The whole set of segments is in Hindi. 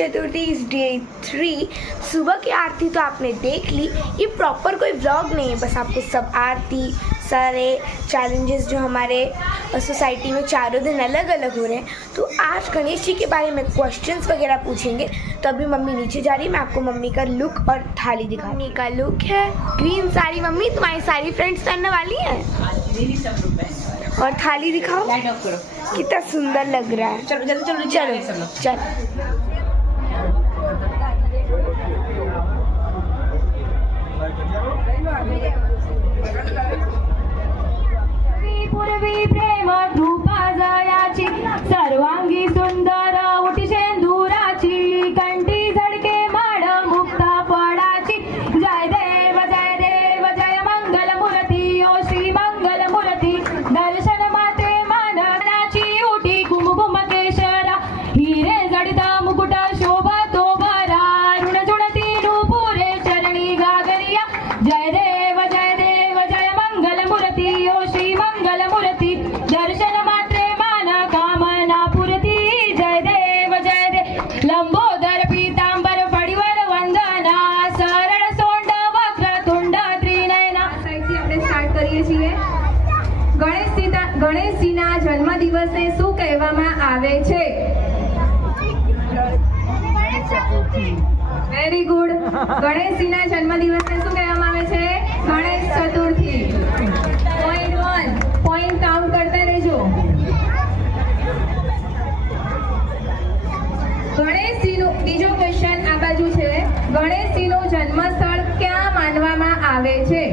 Chaturthi is day 3। सुबह की आरती तो आपने देख ली। ये प्रॉपर कोई व्लॉग नहीं है, बस आपको सब आरती, सारे चैलेंजेस जो हमारे सोसाइटी में चारों दिन अलग अलग हो रहे हैं, तो आज गणेश जी के बारे में क्वेश्चंस वगैरह पूछेंगे। तो अभी मम्मी नीचे जा रही है, मैं आपको मम्मी का लुक और थाली दिखा। मम्मी का लुक है ग्रीन साड़ी। मम्मी तुम्हारी सारी फ्रेंड्स पहनने वाली हैं? और थाली दिखाओ, कितना सुंदर लग रहा है। चलो जल्दी चलो चलो चलो। पूर्वी प्रेम धूपा जळाची सर्वांगी सुंदर उठी शेंदुराची कंठी झडके माड मुक्ता फळाची जय देव जय मंगल मूर्ती ओ श्री मंगल मूर्ती दर्शन माते माननाची उठी कुमकुम केशरा हिरे जडिता मुकुट शोभा तो बरा ऋण जुणती नुपुरे चरणी गागरिया जय देव जय मंगल मूर्ती ओ श्री मंगल मूर्ती दर्शन मात्रे मान कामना पूर्ती जय देव लंबोदर पीतांबर फडीवर वंदना सरळ सोंड वक्र तुंड त्रिनयना। સાઈથી આપણે સ્ટાર્ટ કરીએ છીએ। ગણેશજીના જન્મદિવસને શું કહેવામાં આવે છે? Very good. ગણેશજીના જન્મદિવસને શું કહેવામાં આવે છે? Ganesh Chaturthi. Point 1 point count કરતા રહેજો। ગણેશજીનો બીજો ક્વેશ્ચન આ બાજુ છે। ગણેશજીનું જન્મસ્થળ ક્યાં માનવામાં આવે છે?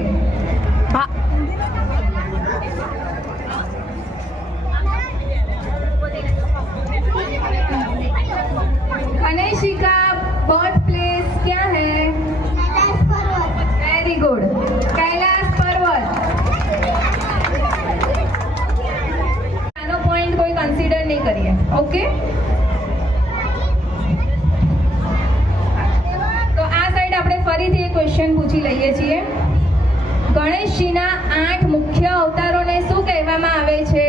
गणेश जी का बर्थ प्लेस क्या है? वेरी गुड, कैलाश पर्वत। આનો પોઈન્ટ કોઈ કન્સિડર નહીં કરીએ, ઓકે? તો આ સાઈડ આપણે ફરીથી એક ક્વેશ્ચન પૂછી લઈએ છીએ। ગણેશજીના 8 મુખ્ય અવતારોને શું કહેવામાં આવે છે?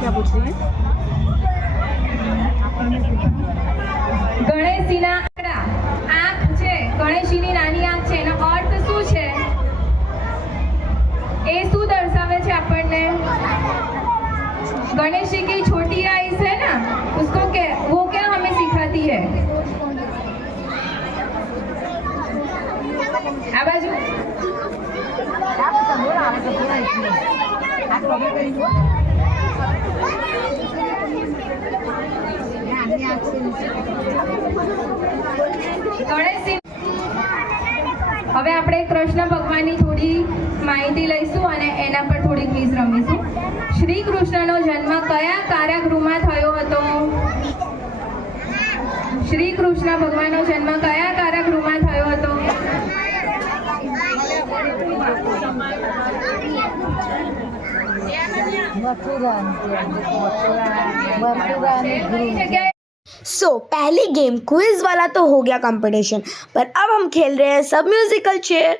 क्या पूछ रही है? ગણેશજીના આંખ છે, ગણેશજીની નાની આંખ છે, એનો અર્થ શું છે? એ શું દર્શાવે છે આપણને? गणेश जी की छोटी आईज है ना, उसको क्या, वो क्या हमें सिखाती है? आ बाजू હવે આપણે કૃષ્ણ ભગવાનની થોડી માહિતી લઈશું અને એના પર થોડી ક્વિઝ રમીશું। શ્રી કૃષ્ણનો જન્મ કયા કારાગૃહમાં થયો હતો? શ્રી કૃષ્ણ ભગવાનનો જન્મ કયા કારાગૃહમાં થયો હતો? पहले गेम क्विज वाला तो हो गया कंपटीशन, पर अब हम खेल रहे हैं सब म्यूजिकल चेयर।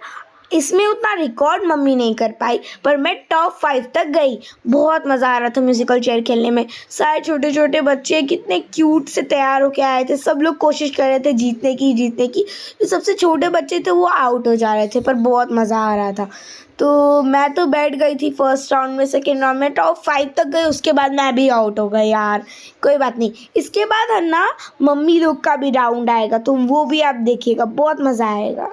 इसमें उतना रिकॉर्ड मम्मी नहीं कर पाई, पर मैं टॉप 5 तक गई। बहुत मज़ा आ रहा था म्यूजिकल चेयर खेलने में। सारे छोटे छोटे बच्चे कितने क्यूट से तैयार होके आए थे। सब लोग कोशिश कर रहे थे जीतने की। जो सबसे छोटे बच्चे थे वो आउट हो जा रहे थे, पर बहुत मज़ा आ रहा था। तो मैं तो बैठ गई थी फर्स्ट राउंड में, सेकेंड राउंड में टॉप 5 तक गई। उसके बाद मैं भी आउट हो गई यार, कोई बात नहीं। इसके बाद है ना मम्मी लोग का भी राउंड आएगा, तो वो भी आप देखिएगा, बहुत मज़ा आएगा।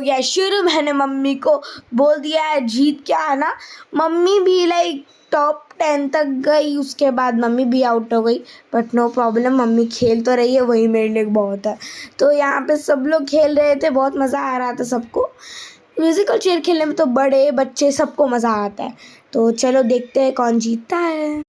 गया शुरू। मैंने मम्मी को बोल दिया है जीत क्या है ना। मम्मी भी लाइक टॉप 10 तक गई, उसके बाद मम्मी भी आउट हो गई, बट नो प्रॉब्लम, मम्मी खेल तो रही है, वही मेरे लिए बहुत है। तो यहाँ पे सब लोग खेल रहे थे, बहुत मज़ा आ रहा था सबको। म्यूज़िकल चेयर खेलने में तो बड़े बच्चे सबको मज़ा आता है। तो चलो देखते हैं कौन जीतता है।